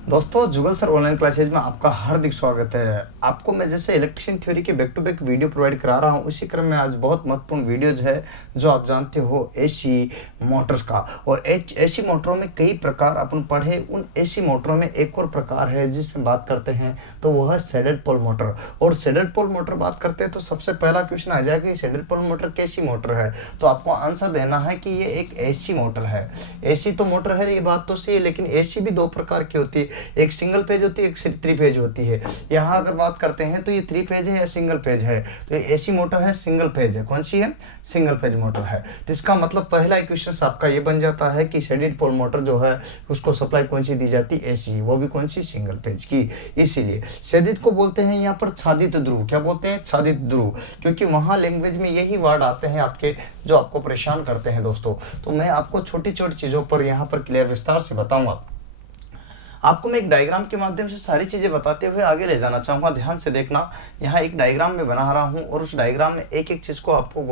दोस्तों जुगल sir online classes में आपका हार्दिक स्वागत है। आपको मैं जैसे इलेक्ट्रिशियन थ्योरी के back to back video provide करा रहा हूं, उसी क्रम में आज बहुत महत्वपूर्ण वीडियोज है जो आप जानते हो एसी मोटर्स का। और एसी मोटरों में कई प्रकार अपन पढ़े, उन एसी मोटरों में एक और प्रकार है जिसमें बात करते हैं तो वह है शेडेड पोल मोटर। और शेडेड पोल मोटर बात करते हैं तो सबसे पहला क्वेश्चन आ जाएगा कि शेडेड पोल मोटर कैसी मोटर है। तो आपको आंसर देना है कि ये एक एसी मोटर है। एसी तो मोटर है, ये बात तो सही है, लेकिन एसी भी दो प्रकार की होती है, एक सिंगल पेज होती है, एक थ्री पेज होती है। यहाँ अगर बात करते हैं तो ये थ्री पेज है या सिंगल पेज है, तो ये एसी मोटर है, सिंगल पेज है। कौन सी है? सिंगल पेज मोटर है। तो इसका मतलब पहला इक्वेशन आपका ये बन जाता है कि शेडेड पोल मोटर जो है उसको सप्लाई कौन सी दी जाती है? एसी, वो भी कौन सी? सिंगल पेज की। इसीलिए शेडेड को बोलते हैं यहाँ पर छादित ध्रुव। क्या बोलते हैं? छादित ध्रुव, क्योंकि वहाँ लैंग्वेज में यही वर्ड आते हैं आपके जो आपको परेशान करते हैं दोस्तों। तो मैं आपको छोटी छोटी चीज़ों पर यहाँ पर क्लियर विस्तार से बताऊंगा। आपको मैं एक डायग्राम के माध्यम से सारी चीज़ें बताते हुए आगे ले जाना चाहूँगा। ध्यान से देखना, यहाँ एक डायग्राम में बना रहा हूँ और उस डायग्राम में एक एक चीज़ को आपको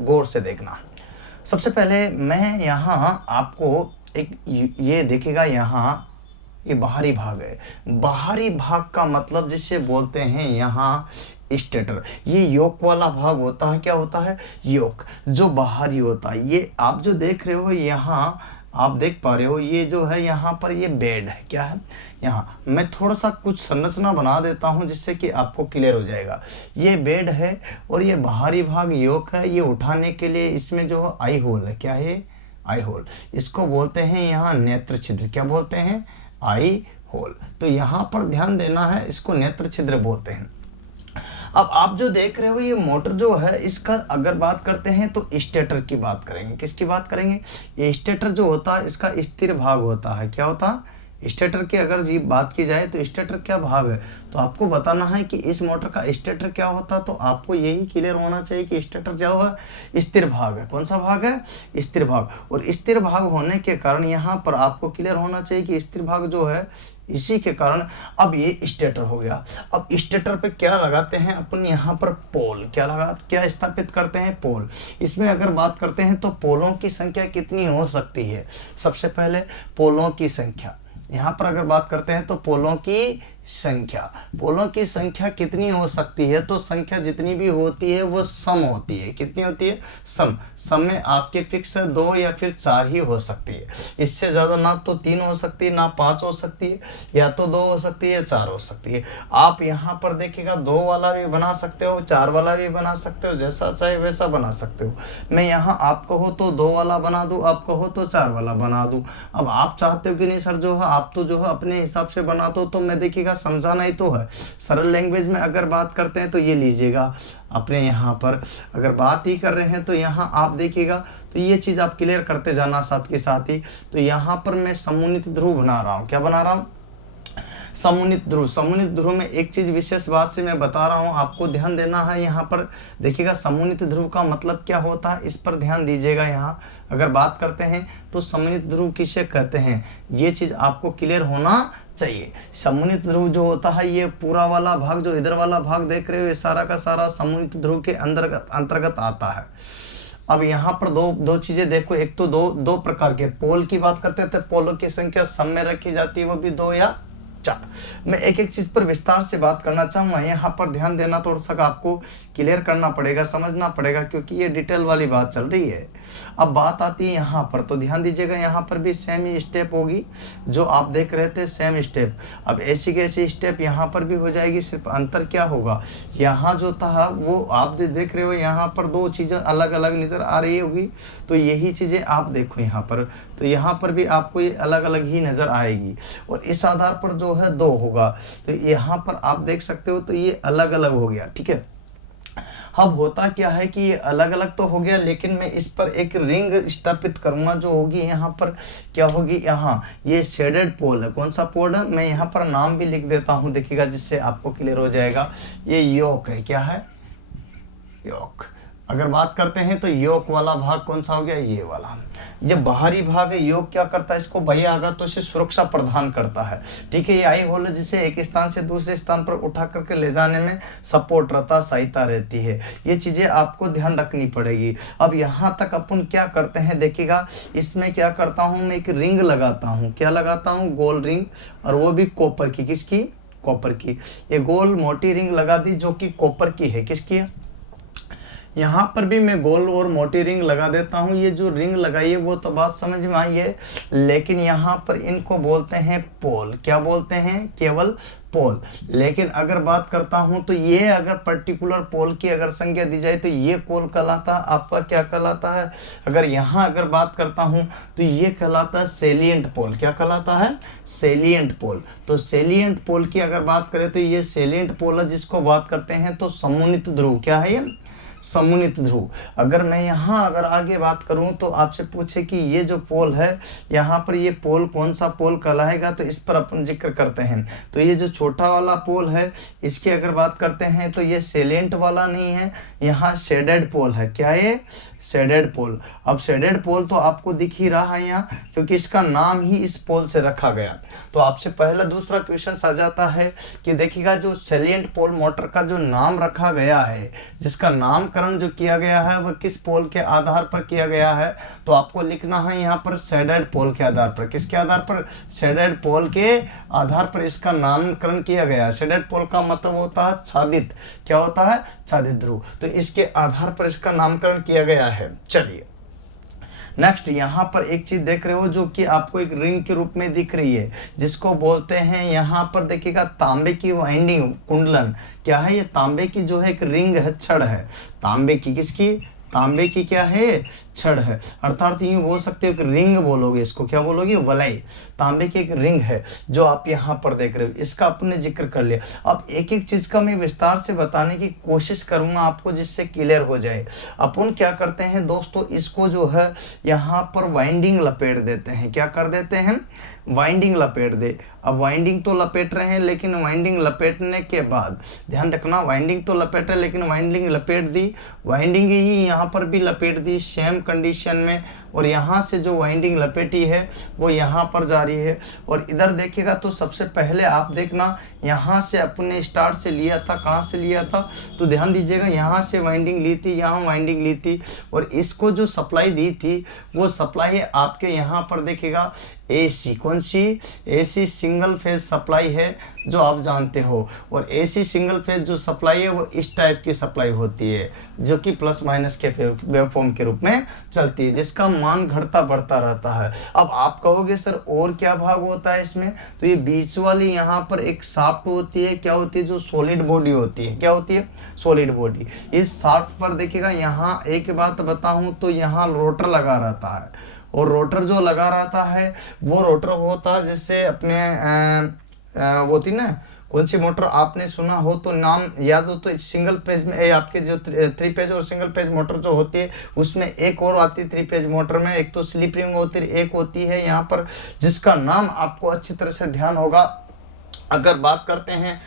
गौर से देखना। सबसे पहले मैं यहाँ आपको एक ये देखिएगा, यहाँ ये बाहरी भाग है। बाहरी भाग का मतलब जिसे बोलते हैं यहाँ स्टेटर। ये योक वाला भाग होता है। क्या होता है? योक, जो बाहरी होता है। ये आप जो देख रहे हो यहाँ, आप देख पा रहे हो, ये जो है यहाँ पर ये बेड है। क्या है? यहाँ मैं थोड़ा सा कुछ संरचना बना देता हूँ जिससे कि आपको क्लियर हो जाएगा। ये बेड है और ये बाहरी भाग योक है। ये उठाने के लिए इसमें जो आई होल है, क्या है? आई होल। इसको बोलते हैं यहाँ नेत्र छिद्र। क्या बोलते हैं? आई होल। तो यहाँ पर ध्यान देना है, इसको नेत्र छिद्र बोलते हैं। अब आप जो देख रहे हो ये मोटर जो है, इसका अगर बात करते हैं तो स्टेटर की बात करेंगे। किसकी बात करेंगे? ये स्टेटर जो होता है इसका स्थिर भाग होता है। क्या होता है? स्टेटर की अगर जी बात की जाए तो स्टेटर क्या भाग है, तो आपको बताना है कि इस मोटर का स्टेटर क्या होता है। तो आपको यही क्लियर होना चाहिए कि स्टेटर क्या होगा? स्थिर भाग है। कौन सा भाग है? स्थिर भाग। और स्थिर भाग होने के कारण यहाँ पर आपको क्लियर होना चाहिए कि स्थिर भाग जो है, इसी के कारण अब ये स्टेटर हो गया। अब स्टेटर पे क्या लगाते हैं अपन? यहाँ पर पोल। क्या स्थापित करते हैं? पोल। इसमें अगर बात करते हैं तो पोलों की संख्या कितनी हो सकती है? सबसे पहले पोलों की संख्या, यहाँ पर अगर बात करते हैं तो पोलों की संख्या कितनी हो सकती है? तो संख्या जितनी भी होती है वो सम होती है। कितनी होती है? सम में आपके फिक्स 2 या फिर 4 ही हो सकती है। इससे ज़्यादा ना तो 3 हो सकती है, ना 5 हो सकती है, या तो 2 हो सकती है या 4 हो सकती है। आप यहाँ पर देखिएगा 2 वाला भी बना सकते हो, 4 वाला भी बना सकते हो, जैसा चाहे वैसा बना सकते हो। मैं यहाँ आप कहो तो 2 वाला बना दूँ, आप कहो तो 4 वाला बना दूँ। अब आप चाहते हो कि नहीं सर जो है आप तो जो है अपने हिसाब से बना दो, तो मैं देखिएगा समझाना ही तो है। सरल लैंग्वेज में अगर बात करते हैं तो ये लीजिएगा, अपने यहाँ पर अगर बात ही कर रहे हैं तो यहाँ आप देखिएगा, तो ये चीज़ आप क्लियर करते जाना साथ के साथ ही। तो यहाँ पर मैं समुन्नित ध्रुव बना रहा हूँ। क्या बना रहा हूँ? समुन्नित ध्रुव। समुन्नित ध्रुव में एक चीज विशेष बात से मैं बता रहा हूं, आपको ध्यान देना है। यहाँ पर देखिएगा समुन्नित ध्रुव का मतलब क्या होता है, इस पर ध्यान दीजिएगा। यहाँ अगर बात करते हैं तो समुन्नित ध्रुव किसे कहते हैं, ये चीज आपको क्लियर होना चाहिए। समुन्नित ध्रुव जो होता है, ये पूरा वाला भाग जो इधर वाला भाग देख रहे हो, ये सारा का सारा समुन्नित ध्रुव के अंतर्गत आता है। अब यहाँ पर दो चीजें देखो, एक तो दो प्रकार के पोल की बात करते थे, पोलों की संख्या सम में रखी जाती है, वो भी 2 या 4। मैं एक एक चीज पर विस्तार से बात करना चाहूंगा। यहाँ पर ध्यान देना, थोड़ा सा आपको क्लियर करना पड़ेगा, समझना पड़ेगा, क्योंकि ये डिटेल वाली बात चल रही है। अब बात आती है यहाँ पर, तो ध्यान दीजिएगा, यहाँ पर भी सेम ही स्टेप होगी जो आप देख रहे थे, सेम स्टेप। अब ऐसी कैसी स्टेप यहाँ पर भी हो जाएगी, सिर्फ अंतर क्या होगा, यहाँ जो था वो आप देख रहे हो, यहाँ पर 2 चीज़ें अलग अलग नजर आ रही होगी। तो यही चीज़ें आप देखो यहाँ पर, तो यहाँ पर भी आपको ये अलग अलग ही नजर आएगी, और इस आधार पर जो है 2 होगा। तो यहाँ पर आप देख सकते हो, तो ये अलग अलग हो गया। ठीक है, अब होता क्या है कि ये अलग अलग तो हो गया, लेकिन मैं इस पर एक रिंग स्थापित करूंगा जो होगी यहाँ पर, क्या होगी, यहाँ ये शेडेड पोल है। कौन सा पोल है? मैं यहाँ पर नाम भी लिख देता हूँ, देखिएगा, जिससे आपको क्लियर हो जाएगा। ये योक है। क्या है? योक। अगर बात करते हैं तो योक वाला भाग कौन सा हो गया, ये वाला। जब बाहरी भाग है, योक क्या करता है, इसको बाह्य आघात तो इसे सुरक्षा प्रदान करता है, ठीक है। ये आई होल जिसे एक स्थान से दूसरे स्थान पर उठा करके ले जाने में सपोर्ट रहता, सहायता रहती है। ये चीजें आपको ध्यान रखनी पड़ेगी। अब यहाँ तक अपन क्या करते हैं देखिएगा, इसमें क्या करता हूँ मैं, एक रिंग लगाता हूँ। क्या लगाता हूँ, गोल रिंग, और वो भी कॉपर की। किसकी, कॉपर की। ये गोल मोटी रिंग लगा दी जो कि कॉपर की है। किसकी है, यहाँ पर भी मैं गोल और मोटी रिंग लगा देता हूँ। ये जो रिंग लगाई है वो तो बात समझ में आई है, लेकिन यहाँ पर इनको बोलते हैं पोल। क्या बोलते हैं, केवल पोल। लेकिन अगर बात करता हूँ तो ये अगर पर्टिकुलर पोल की अगर संख्या दी जाए तो ये पोल कहलाता है आपका, क्या कहलाता है। अगर यहाँ अगर बात करता हूँ तो ये कहलाता है सेलिएंट पोल। क्या कहलाता है, सेलिएंट पोल। तो सेलिएंट पोल की अगर बात करें तो ये सेलिएंट पोल है, जिसको बात करते हैं तो समुन्नित ध्रुव। क्या है ये, समुन्नित ध्रुव। अगर मैं यहाँ अगर आगे बात करूं तो आपसे पूछे कि ये जो पोल है, यहाँ पर ये पोल कौन सा पोल कहलाएगा, तो इस पर अपन जिक्र करते हैं। तो ये जो छोटा वाला पोल है, इसकी अगर बात करते हैं तो ये सेलेंट वाला नहीं है, यहाँ शेडेड पोल है। क्या है, शेडेड पोल। अब शेडेड पोल तो आपको दिख ही रहा है यहाँ, क्योंकि इसका नाम ही इस पोल से रखा गया। तो आपसे पहला दूसरा क्वेश्चन आ जाता है कि देखिएगा, जो सेलिएंट पोल मोटर का जो नाम रखा गया है, जिसका नामकरण जो किया गया है वह किस पोल के आधार पर किया गया है, तो आपको लिखना है यहाँ पर शेडेड पोल के आधार पर। किसके आधार पर, शेडेड पोल के आधार पर इसका नामकरण किया गया है। शेडेड पोल का मतलब होता है छादित। क्या होता है, छादित ध्रुव। तो इसके आधार पर इसका नामकरण किया गया है। चलिए नेक्स्ट, यहाँ पर एक चीज देख रहे हो जो कि आपको एक रिंग के रूप में दिख रही है, जिसको बोलते हैं यहाँ पर देखिएगा तांबे की वाइंडिंग, कुंडलन। क्या है ये, तांबे की जो है एक रिंग है, छड़ है तांबे की। किसकी, तांबे की क्या है, छड़ है। अर्थात यूं बोल सकते हो कि रिंग बोलोगे इसको, क्या बोलोगे, वलय। तांबे की एक रिंग है जो आप यहाँ पर देख रहे हो, इसका आपने जिक्र कर लिया। अब एक एक चीज का मैं विस्तार से बताने की कोशिश करूंगा आपको, जिससे क्लियर हो जाए। अपन क्या करते हैं दोस्तों, इसको जो है यहाँ पर वाइंडिंग लपेट देते हैं। क्या कर देते हैं, वाइंडिंग लपेट दे। अब वाइंडिंग तो लपेट रहे हैं, लेकिन वाइंडिंग लपेटने के बाद ध्यान रखना, वाइंडिंग तो लपेटे लेकिन वाइंडिंग लपेट दी, वाइंडिंग ही यहाँ पर भी लपेट दी सेम कंडीशन में, और यहाँ से जो वाइंडिंग लपेटी है वो यहाँ पर जा रही है। और इधर देखिएगा तो सबसे पहले आप देखना, यहाँ से अपने स्टार्ट से लिया था, कहाँ से लिया था, तो ध्यान दीजिएगा, यहाँ से वाइंडिंग ली थी, यहाँ वाइंडिंग ली थी, और इसको जो सप्लाई दी थी वो सप्लाई आपके यहाँ पर देखिएगा एसी। कौन सी, एसी सिंगल फेज सप्लाई है, जो आप जानते हो। और एसी सिंगल फेज जो सप्लाई है वो इस टाइप की सप्लाई होती है, जो कि प्लस माइनस के वेवफॉर्म के रूप में चलती है, जिसका मान घटता बढ़ता रहता है। अब आप कहोगे सर और क्या भाग होता है इसमें, तो ये बीच वाली यहाँ पर एक शाफ्ट होती है। क्या होती है, जो सॉलिड बॉडी होती है। क्या होती है, सॉलिड बॉडी। इस शाफ्ट पर देखिएगा, यहाँ एक बात बताऊं तो यहाँ रोटर लगा रहता है, और रोटर जो लगा रहता है वो रोटर होता है जिससे अपने वो थी ना, कौन सी मोटर आपने सुना हो तो नाम याद हो तो, सिंगल पेज में आपके जो 3 पेज और सिंगल पेज मोटर जो होती है उसमें एक और आती है 3 पेज मोटर में, एक तो स्लिप रिंग होती है, एक होती है यहाँ पर जिसका नाम आपको अच्छी तरह से ध्यान होगा। अगर बात करते हैं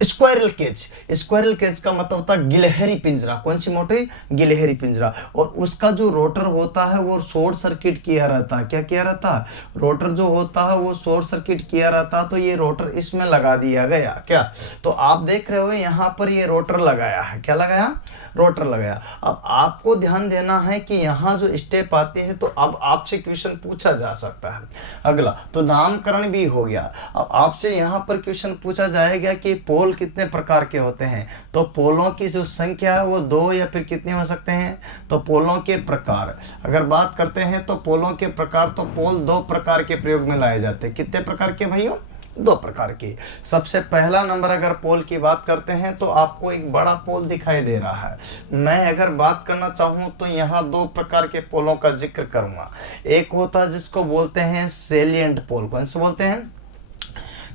स्क्वायरल केज, स्क्वायरल केज का मतलब होता है गिलहरी पिंजरा। कौन सी मोटर, गिलहरी पिंजरा। और उसका जो रोटर होता है वो शॉर्ट सर्किट किया रहता है। क्या किया रहता है, रोटर जो होता है वो शॉर्ट सर्किट किया रहता है, तो ये रोटर इसमें लगा दिया गया। क्या, तो आप देख रहे हो यहाँ पर ये रोटर लगाया है। क्या लगाया, रोटर लगाया। अब आपको ध्यान देना है कि यहाँ जो स्टेप आते हैं, तो अब आपसे क्वेश्चन पूछा जा सकता है। अगला तो नामकरण भी हो गया। अब आपसे यहाँ पर क्वेश्चन पूछा जाएगा कि पोल कितने प्रकार के होते हैं, तो पोलों की जो संख्या है वो 2 या फिर कितने हो सकते हैं, तो पोलों के प्रकार अगर बात करते हैं तो पोलों के प्रकार, तो पोल 2 प्रकार के प्रयोग में लाए जाते हैं। कितने प्रकार के भाइयों, 2 प्रकार की। सबसे पहला नंबर अगर पोल की बात करते हैं तो आपको एक बड़ा पोल दिखाई दे रहा है। मैं अगर बात करना चाहूँ तो यहाँ 2 प्रकार के पोलों का जिक्र करूँगा। एक होता है जिसको बोलते हैं सेलिएंट पोल। कौन से बोलते हैं,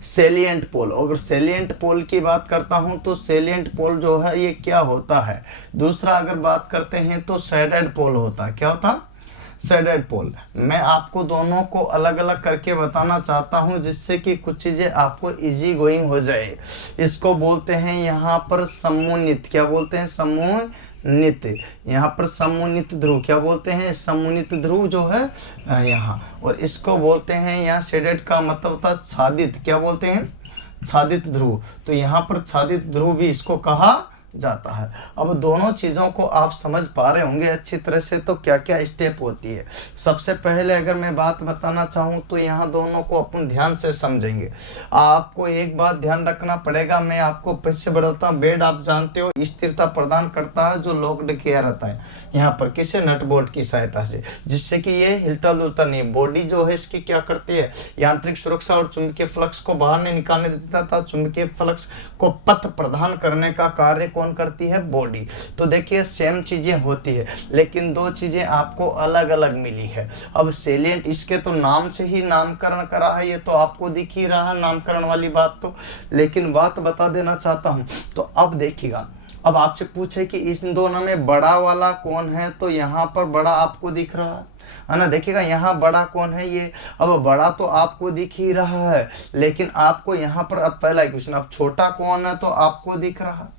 सेलिएंट पोल। अगर सेलिएंट पोल की बात करता हूं तो सेलिएंट पोल जो है ये क्या होता है। दूसरा अगर बात करते हैं तो शेडेड पोल होता है। क्या होता, शेडेड पोल। मैं आपको दोनों को अलग अलग करके बताना चाहता हूं, जिससे कि कुछ चीजें आपको इजी गोइंग हो जाए। इसको बोलते हैं यहाँ पर समूहित। क्या बोलते हैं, समुन्नित, यहाँ पर समुन्नित ध्रुव क्या बोलते हैं, समुन्नित ध्रुव जो है यहाँ, और इसको बोलते हैं यहाँ शेडेड का मतलब होता है छादित, क्या बोलते हैं, छादित ध्रुव। तो यहाँ पर छादित ध्रुव भी इसको कहा जाता है। अब दोनों चीज़ों को आप समझ पा रहे होंगे अच्छी तरह से, तो क्या क्या स्टेप होती है। सबसे पहले अगर मैं बात बताना चाहूँ तो यहाँ दोनों को अपन ध्यान से समझेंगे। आपको एक बात ध्यान रखना पड़ेगा, मैं आपको फिर से बताता हूँ, बेड आप जानते हो स्थिरता प्रदान करता है जो लॉक्ड किया रहता है यहाँ पर किसे, नट बोल्ट की सहायता से, जिससे कि ये हिलता डुलता नहीं। बॉडी जो है इसकी क्या करती है, यांत्रिक सुरक्षा और चुंबकीय फ्लक्स को बाहर नहीं निकालने देता था, चुंबकीय फ्लक्स को पथ प्रदान करने का कार्य कौन करती है, बॉडी। तो देखिए सेम चीजें होती है, लेकिन दो चीजें आपको अलग अलग मिली है। अब सेलिएंट, इसके तो नाम से ही नामकरण करा है, ये तो आपको दिख ही रहा है नामकरण वाली बात तो, लेकिन बात बता देना चाहता हूं। तो अब देखिएगा, अब आपसे पूछे कि इन दोनों में बड़ा वाला कौन है, तो यहाँ पर बड़ा आपको दिख रहा है ना, देखिएगा यहाँ बड़ा कौन है ये। अब बड़ा तो आपको दिख ही रहा है, लेकिन आपको यहाँ पर अब पहला क्वेश्चन, अब छोटा कौन है तो आपको दिख रहा है,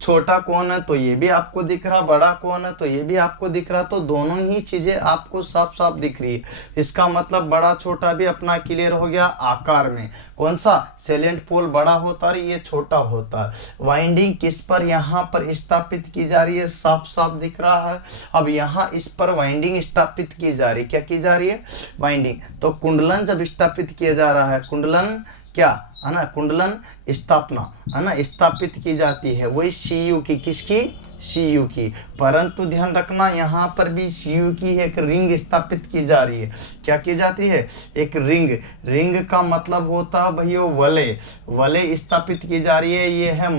छोटा कौन है तो ये भी आपको दिख रहा, बड़ा कौन है तो ये भी आपको दिख रहा। तो दोनों ही चीजें आपको साफ साफ दिख रही है। इसका मतलब बड़ा छोटा भी अपना क्लियर हो गया आकार में। कौन सा, सेलेंट पोल बड़ा होता है, ये छोटा होता है। वाइंडिंग किस पर यहाँ पर स्थापित की जा रही है, साफ साफ दिख रहा है। अब यहाँ इस पर वाइंडिंग स्थापित की जा रही है, क्या की जा रही है, वाइंडिंग। तो कुंडलन जब स्थापित किया जा रहा है, कुंडलन क्या है ना, कुंडलन स्थापना है ना, स्थापित की जाती है, वही सीयू की, किसकी, सीयू की। परंतु ध्यान रखना यहाँ पर भी सीयू की एक रिंग स्थापित की जा रही है। क्या की जाती है, एक रिंग। रिंग का मतलब होता है भैया वलय, वलय स्थापित की जा रही है। ये है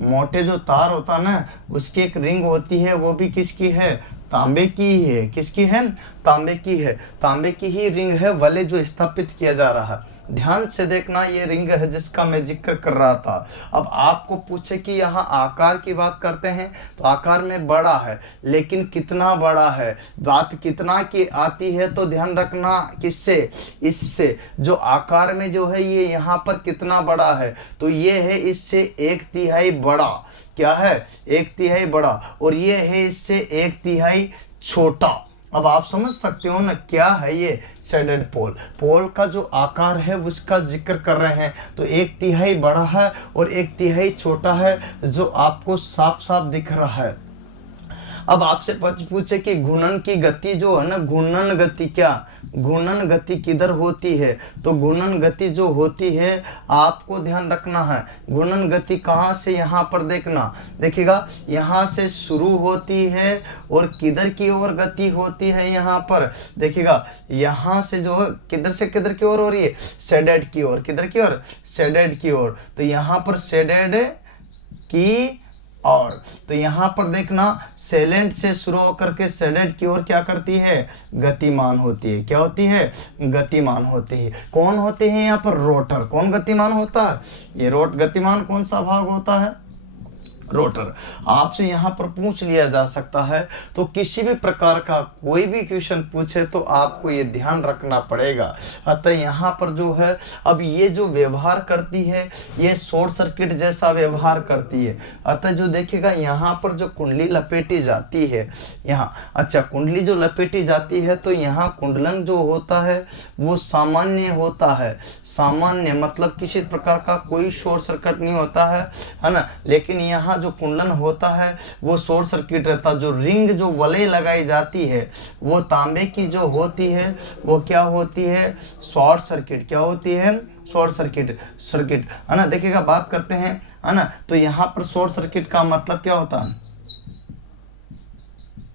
मोटे जो तार होता है ना, उसकी एक रिंग होती है, वो भी किसकी है, तांबे की है। किसकी है, तांबे की है, तांबे की ही रिंग है, वलय जो स्थापित किया जा रहा है। ध्यान से देखना, ये रिंग है जिसका मैं जिक्र कर रहा था। अब आपको पूछे कि यहाँ आकार की बात करते हैं, तो आकार में बड़ा है, लेकिन कितना बड़ा है, बात कितना की आती है, तो ध्यान रखना किससे, इससे। जो आकार में जो है ये यहाँ पर कितना बड़ा है, तो ये है इससे 1/3 बड़ा, क्या है, 1/3 बड़ा, और ये है इससे 1/3 छोटा। अब आप समझ सकते हो ना क्या है ये, शेडेड पोल। पोल का जो आकार है उसका जिक्र कर रहे हैं, तो 1/3 बड़ा है और 1/3 छोटा है, जो आपको साफ साफ दिख रहा है। अब आपसे पूछे कि घूर्णन की गति जो है ना, घूर्णन गति, क्या घूर्णन गति किधर होती है, तो घूर्णन गति जो होती है आपको ध्यान रखना है। घूर्णन गति कहाँ से, यहाँ पर देखना, देखिएगा यहाँ से शुरू होती है और किधर की ओर गति होती है, यहाँ पर देखिएगा, यहाँ से जो किधर से किधर की ओर हो रही है, शेडेड की ओर। किधर की ओर, शेडेड की ओर। तो यहाँ पर शेडेड की और, तो यहाँ पर देखना सेलेंट से शुरू होकर के शेडेड की ओर क्या करती है, गतिमान होती है। क्या होती है, गतिमान होती है। कौन होते हैं यहाँ पर, रोटर। कौन गतिमान होता है, ये गतिमान कौन सा भाग होता है, रोटर। आपसे यहाँ पर पूछ लिया जा सकता है, तो किसी भी प्रकार का कोई भी क्वेश्चन पूछे तो आपको ये ध्यान रखना पड़ेगा। अतः यहाँ पर जो है, अब ये जो व्यवहार करती है ये शॉर्ट सर्किट जैसा व्यवहार करती है। अतः जो देखिएगा यहाँ पर जो कुंडली लपेटी जाती है यहाँ, अच्छा कुंडली जो लपेटी जाती है, तो यहाँ कुंडलन जो होता है वो सामान्य होता है। सामान्य मतलब किसी प्रकार का कोई शॉर्ट सर्किट नहीं होता है ना। लेकिन यहाँ जो कुंडलन होता है वो शॉर्ट सर्किट रहता है। जो रिंग जो वलय लगाई जाती है वो तांबे की जो होती है वो क्या होती है, शॉर्ट सर्किट। क्या होती है, शॉर्ट सर्किट है ना। देखिएगा बात करते हैं है ना, तो यहाँ पर शॉर्ट सर्किट का मतलब क्या होता है,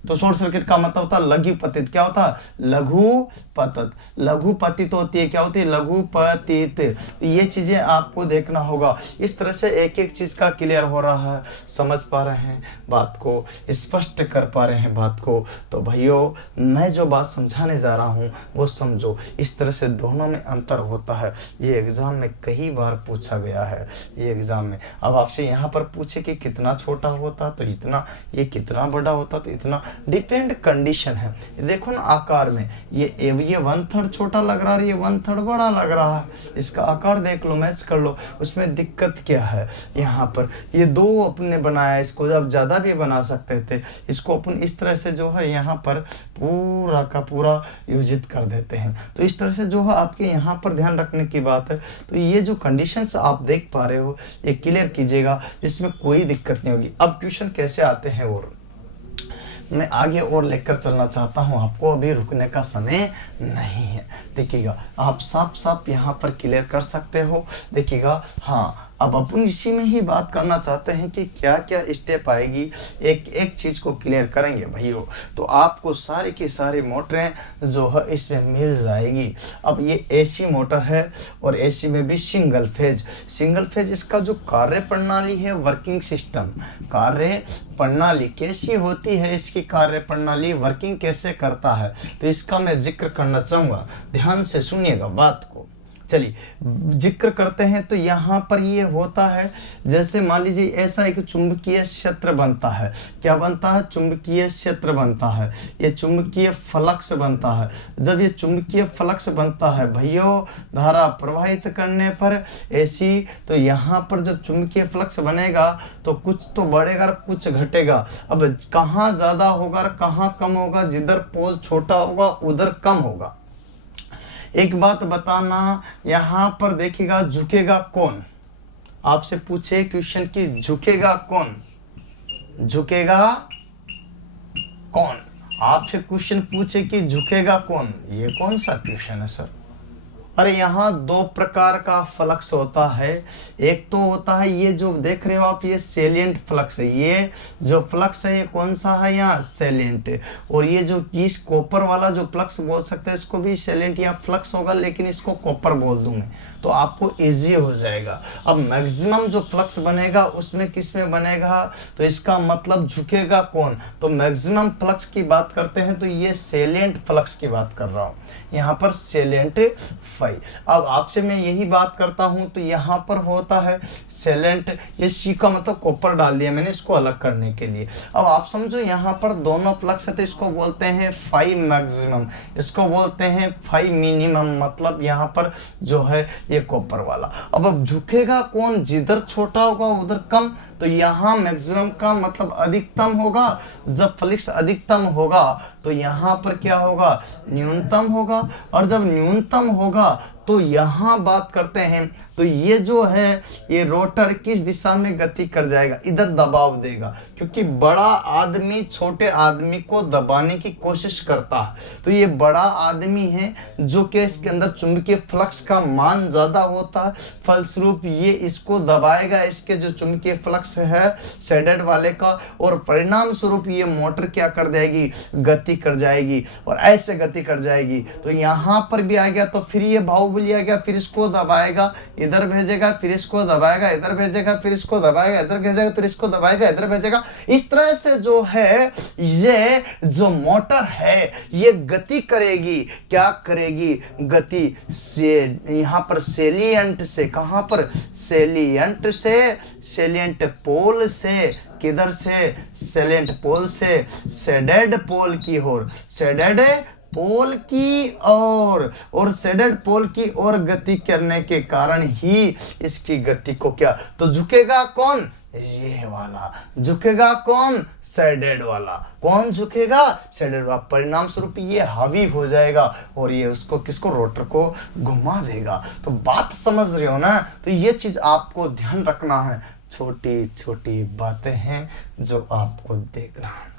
तो शॉर्ट सर्किट का मतलब होता है लघु पतित। क्या होता है, लघु पतित। लघु पतित होती है, क्या होती है, लघु पतित। ये चीजें आपको देखना होगा। इस तरह से एक एक चीज का क्लियर हो रहा है, समझ पा रहे हैं बात को, स्पष्ट कर पा रहे हैं बात को। तो भाइयों मैं जो बात समझाने जा रहा हूँ वो समझो। इस तरह से दोनों में अंतर होता है। ये एग्जाम में कई बार पूछा गया है, ये एग्जाम में। अब आपसे यहाँ पर पूछे कि कितना छोटा होता तो इतना, ये कितना बड़ा होता तो इतना। डिपेंड कंडीशन है। देखो ना आकार में ये 1/3 छोटा लग रहा है, ये 1/3 बड़ा लग रहा है। इसका आकार देख लो, मैच कर लो, उसमें दिक्कत क्या है। यहाँ पर ये 2 अपने बनाया, इसको जब ज़्यादा भी बना सकते थे, इसको अपन इस तरह से जो है यहाँ पर पूरा का पूरा योजित कर देते हैं। तो इस तरह से जो है आपके यहाँ पर ध्यान रखने की बात है। तो ये जो कंडीशंस आप देख पा रहे हो ये क्लियर कीजिएगा, इसमें कोई दिक्कत नहीं होगी। अब क्वेश्चन कैसे आते हैं और मैं आगे और लेकर चलना चाहता हूं, आपको अभी रुकने का समय नहीं है। देखिएगा आप साफ साफ यहाँ पर क्लियर कर सकते हो। देखिएगा हाँ, अब अपन इसी में ही बात करना चाहते हैं कि क्या क्या स्टेप आएगी, एक एक चीज़ को क्लियर करेंगे भाइयों, तो आपको सारी की सारी मोटरें जो है इसमें मिल जाएगी। अब ये एसी मोटर है और एसी में भी सिंगल फेज इसका जो कार्य प्रणाली है, वर्किंग सिस्टम, कार्य प्रणाली कैसी होती है, इसकी कार्य प्रणाली वर्किंग कैसे करता है, तो इसका मैं जिक्र करना चाहूँगा। ध्यान से सुनिएगा बात को। चलिए जिक्र करते हैं। तो यहाँ पर ये होता है, जैसे मान लीजिए ऐसा एक चुंबकीय क्षेत्र बनता है। क्या बनता है? चुंबकीय क्षेत्र बनता है, ये चुंबकीय फ्लक्स बनता है। जब ये चुंबकीय फ्लक्स बनता है भाइयों, धारा प्रवाहित करने पर ऐसी, तो यहाँ पर जब चुंबकीय फ्लक्स बनेगा तो कुछ तो बढ़ेगा कुछ घटेगा। अब कहाँ ज़्यादा होगा और कहाँ कम होगा? जिधर पोल छोटा होगा उधर कम होगा। एक बात बताना, यहाँ पर देखिएगा झुकेगा कौन? आपसे पूछे क्वेश्चन कि झुकेगा कौन? झुकेगा कौन? आपसे क्वेश्चन पूछे कि झुकेगा कौन? ये कौन सा क्वेश्चन है सर? अरे यहाँ 2 प्रकार का फ्लक्स होता है। एक तो होता है ये जो देख रहे हो आप, ये सेलिएंट फ्लक्स है। ये जो फ्लक्स है ये कौन सा है? यहाँ सेलिएंट है। और ये जो इस कॉपर वाला जो फ्लक्स बोल सकते हैं, इसको भी सेलिएंट या फ्लक्स होगा, लेकिन इसको कॉपर बोल दूं मैं, तो आपको इजी हो जाएगा। अब मैक्सिमम जो फ्लक्स बनेगा उसमें किस में बनेगा? तो इसका मतलब झुकेगा कौन? तो मैक्सिमम फ्लक्स की बात करते हैं तो ये सेलिएंट फ्लक्स की बात कर रहा हूँ, यहाँ पर सेलिएंट फाई। अब आपसे मैं यही बात करता हूँ, तो यहाँ पर होता है सेलिएंट, ये सी का मतलब कॉपर डाल दिया मैंने इसको अलग करने के लिए। अब आप समझो यहाँ पर दोनों फ्लक्स है, तो इसको बोलते हैं फाई मैक्सिमम, इसको बोलते हैं फाई मिनिमम, मतलब यहाँ पर जो है ये कॉपर वाला। अब झुकेगा कौन? जिधर छोटा होगा उधर कम, तो यहाँ मैक्सिमम का मतलब अधिकतम होगा। जब फ्लक्स अधिकतम होगा तो यहाँ पर क्या होगा? न्यूनतम होगा। और जब न्यूनतम होगा तो यहाँ बात करते हैं, तो ये जो है ये रोटर किस दिशा में गति कर जाएगा? इधर दबाव देगा, क्योंकि बड़ा आदमी छोटे आदमी को दबाने की कोशिश करता है। तो ये बड़ा आदमी है जो कि इसके अंदर चुंबकीय फ्लक्स का मान ज्यादा होता है, फलस्वरूप ये इसको दबाएगा, इसके जो चुंबकीय फ्लक्स है शेडेड वाले का, और परिणाम स्वरूप ये मोटर क्या कर जाएगी? गति कर जाएगी, और ऐसे गति कर जाएगी। तो यहाँ पर भी आ गया, तो फिर ये बाहुबली आ गया, फिर इसको दबाएगा, इधर भेजेगा, फिर इसको दबाएगा, इधर भेजेगा, फिर इसको दबाएगा, इधर भेजेगा, फिर इसको दबाएगा, इधर भेजेगा। इस तरह से जो है ये जो मोटर है ये गति करेगी। क्या करेगी? गति से यहाँ पर सेलिएंट से, कहाँ पर? सेलिएंट से, सेलिएंट पोल से, किधर से? सेलिएंट पोल से शेडेड पोल की ओर, शेडेड पोल की और शेडेड पोल की ओर गति करने के कारण ही इसकी गति को क्या? तो झुकेगा कौन? ये वाला झुकेगा। कौन? शेडेड वाला। कौन झुकेगा? शेडेड वाला। परिणाम स्वरूप ये हावी हो जाएगा और ये उसको किसको? रोटर को घुमा देगा। तो बात समझ रहे हो ना? तो ये चीज आपको ध्यान रखना है। छोटी छोटी बातें हैं जो आपको देखना है।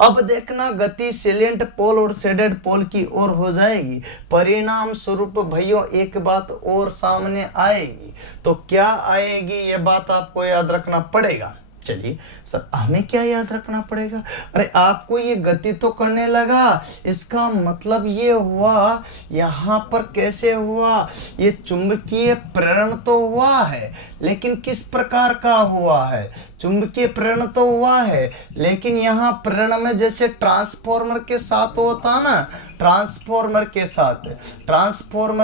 अब देखना गति सेलिएंट पोल और शेडेड पोल की ओर हो जाएगी। परिणाम स्वरूप भाइयों एक बात और सामने आएगी। तो क्या आएगी? ये बात आपको याद रखना पड़ेगा। चलिए सर, हमें क्या याद रखना पड़ेगा? अरे आपको ये गति तो करने लगा, इसका मतलब ये हुआ, यहाँ पर कैसे हुआ? ये चुंबकीय प्रेरण तो हुआ है, लेकिन किस प्रकार का हुआ है? चुंबकीय प्रेरण तो हुआ है, लेकिन यहाँ प्रेरण में जैसे ट्रांसफॉर्मर के साथ होता ना, ट्रांसफॉर्मर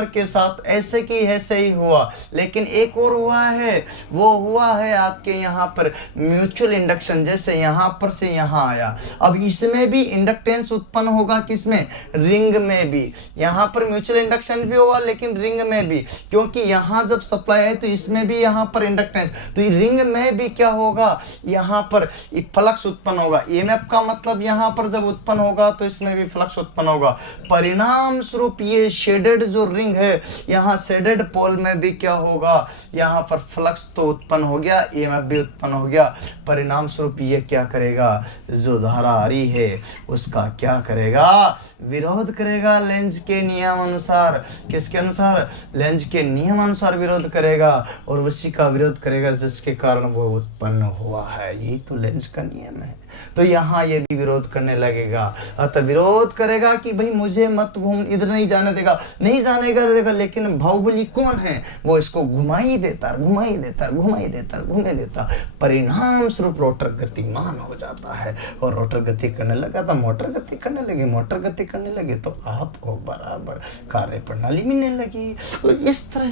के साथ ऐसे की ऐसे ही हुआ। लेकिन एक और हुआ है, वो हुआ है आपके यहाँ पर म्यूचुअल इंडक्शन, जैसे यहाँ पर से यहाँ आया, अब इसमें भी इंडक्टेंस उत्पन्न होगा, किसमें, रिंग में भी। यहाँ पर म्यूचुअल इंडक्शन भी होगा लेकिन रिंग में भी, क्योंकि यहाँ जब सप्लाई है तो इसमें भी यहाँ पर इंडक्टेंस, तो रिंग में भी क्या होगा, यहाँ पर फ्लक्स उत्पन्न होगा। ईएमएफ का मतलब यहाँ पर जब उत्पन्न होगा तो इसमें भी फ्लक्स उत्पन्न होगा। परिणाम स्वरूप ये शेडेड जो रिंग है, यहाँ शेडेड पोल में भी क्या होगा, यहाँ पर फ्लक्स तो उत्पन्न हो गया, ईएमएफ भी उत्पन्न हो गया। परिणाम स्वरूप ये क्या करेगा, जो धारा आ रही है उसका क्या करेगा, विरोध करेगा लेंज के नियम अनुसार। किसके अनुसार, लेंज के नियम अनुसार विरोध करेगा, और उसी का विरोध करेगा जिसके कारण वो उत्पन्न हुआ है। यही तो लेंज का नियम है। तो यहाँ ये भी विरोध करने लगेगा, अतः विरोध करेगा कि भाई मुझे मत घूम, इधर नहीं जाने देगा, नहीं जाने का देगा, लेकिन बाहुबली कौन है, वो इसको घुमाई देता, घुमाई देता, घुमाई देता, घुमाई देता। परिणाम स्वरूप रोटर गतिमान हो जाता है, और रोटर गति करने लगा तो मोटर गति करने लगी, मोटर गति करने लगी तो आपको बराबर कार्य प्रणाली मिलने लगी। तो इस तरह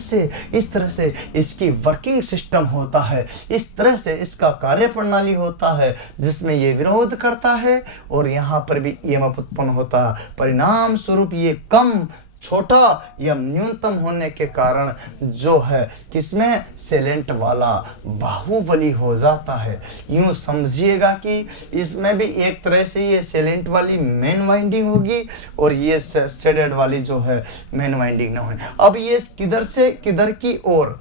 से इसकी वर्किंग सिस्टम होता है, इस तरह से इसका कार्य प्रणाली होता है, जिसमें ये विरोध करता है और यहाँ पर भी ईएमएफ उत्पन्न होता है। परिणाम स्वरूप ये कम, छोटा या न्यूनतम होने के कारण जो है किसमें, सेलेंट वाला बाहुबली हो जाता है। यूं समझिएगा कि इसमें भी एक तरह से ये सेलेंट वाली मेन वाइंडिंग होगी और ये शेडेड वाली जो है मेन वाइंडिंग ना होगी। अब ये किधर से किधर की ओर,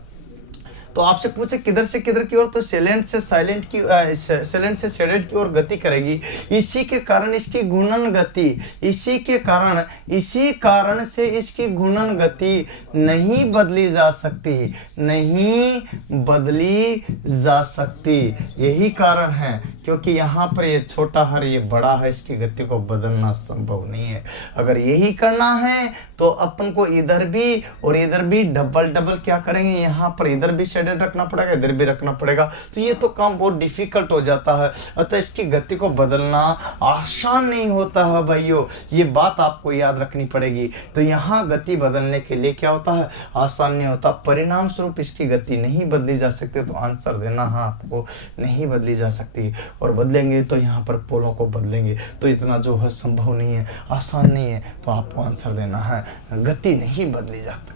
तो आपसे पूछे किधर से किधर की ओर, तो सेलेंट से साइलेंट की, सेलेंट से शेडेड की ओर गति करेगी। इसी के कारण इसकी घूर्णन गति, इसी कारण से इसकी घूर्णन गति नहीं बदली जा सकती, नहीं बदली जा सकती। यही कारण है, क्योंकि यहाँ पर ये छोटा है, ये बड़ा है, इसकी गति को बदलना संभव नहीं है। अगर यही करना है तो अपन को इधर भी और इधर भी डबल क्या करेंगे, यहाँ पर इधर भी शेडेड रखना पड़ेगा, इधर भी रखना पड़ेगा, तो ये तो काम बहुत डिफिकल्ट हो जाता है। अतः इसकी गति को बदलना आसान नहीं होता है भाइयों, ये बात आपको याद रखनी पड़ेगी। तो यहाँ गति बदलने के लिए क्या होता है, आसान नहीं होता। परिणाम स्वरूप इसकी गति नहीं बदली जा सकती, तो आंसर देना हाँ आपको नहीं बदली जा सकती, और बदलेंगे तो यहाँ पर पोलों को बदलेंगे, तो इतना जो है संभव नहीं है, आसान नहीं है, तो आपको आंसर देना है गति नहीं बदली जा सकती।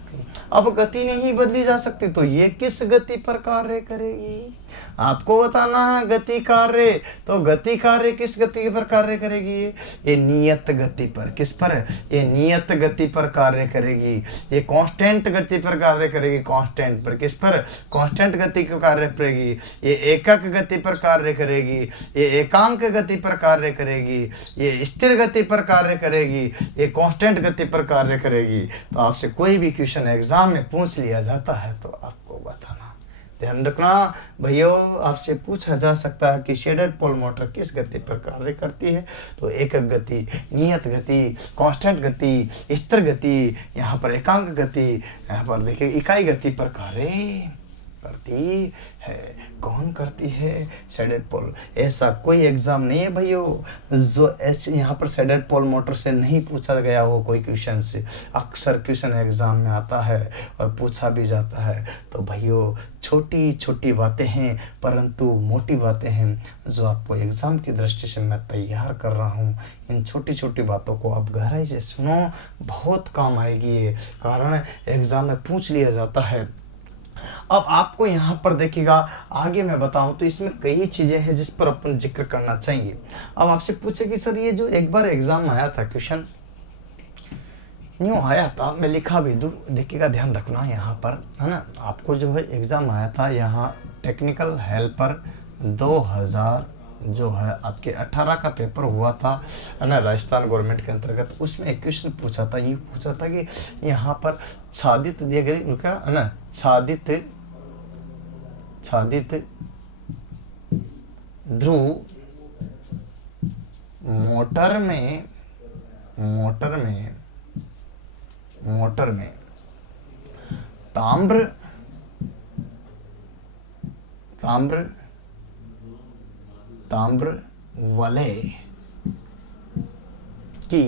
अब गति नहीं बदली जा सकती तो ये किस गति पर कार्य करेगी, आपको बताना है। गति कार्य, तो गति कार्य किस गति पर कार्य करेगी, ये नियत गति पर। किस पर, ये नियत गति पर कार्य करेगी, ये कांस्टेंट गति पर कार्य करेगी, कांस्टेंट पर। किस पर, कांस्टेंट गति को कार्य करेगी। ये एकक गति पर कार्य करेगी, ये एकांक गति पर कार्य करेगी, ये स्थिर गति पर कार्य करेगी, ये कांस्टेंट गति पर कार्य करेगी। तो आपसे कोई भी क्वेश्चन एग्जाम में पूछ लिया जाता है तो आपको बताना, ध्यान रखना भैया। आपसे पूछा जा सकता है कि शेडेड पोल मोटर किस गति पर कार्य करती है, तो एकक गति, नियत गति, कांस्टेंट गति, स्थिर गति, यहाँ पर एकांक गति, यहाँ पर देखिए इकाई गति पर कार्य करती है। कौन करती है, शेडेड पोल। ऐसा कोई एग्जाम नहीं है भैया जो यहाँ पर शेडेड पोल मोटर से नहीं पूछा गया हो कोई क्वेश्चन से। अक्सर क्वेश्चन एग्जाम में आता है और पूछा भी जाता है। तो भैया छोटी छोटी बातें हैं परंतु मोटी बातें हैं जो आपको एग्जाम की दृष्टि से मैं तैयार कर रहा हूँ। इन छोटी छोटी बातों को आप गहराई से सुनो, बहुत काम आएगी ये, कारण एग्जाम में पूछ लिया जाता है। अब आपको यहाँ पर देखिएगा, आगे मैं बताऊं तो इसमें कई चीजें हैं जिस पर अपन जिक्र करना चाहिए। अब आपसे पूछे कि सर ये जो एक बार एग्जाम में आया था क्वेश्चन, यूँ आया था, मैं लिखा भी दूँ, देखिएगा ध्यान रखना यहाँ पर, है ना। आपको जो है एग्जाम आया था यहाँ टेक्निकल हेल्पर 2000 जो है आपके 18 का पेपर हुआ था, है ना, राजस्थान गवर्नमेंट के अंतर्गत। उसमें एक क्वेश्चन पूछा था, ये पूछा था कि यहाँ पर छादित दिए गए क्या, है ना, छादित ध्रुव मोटर में ताम्र वलय की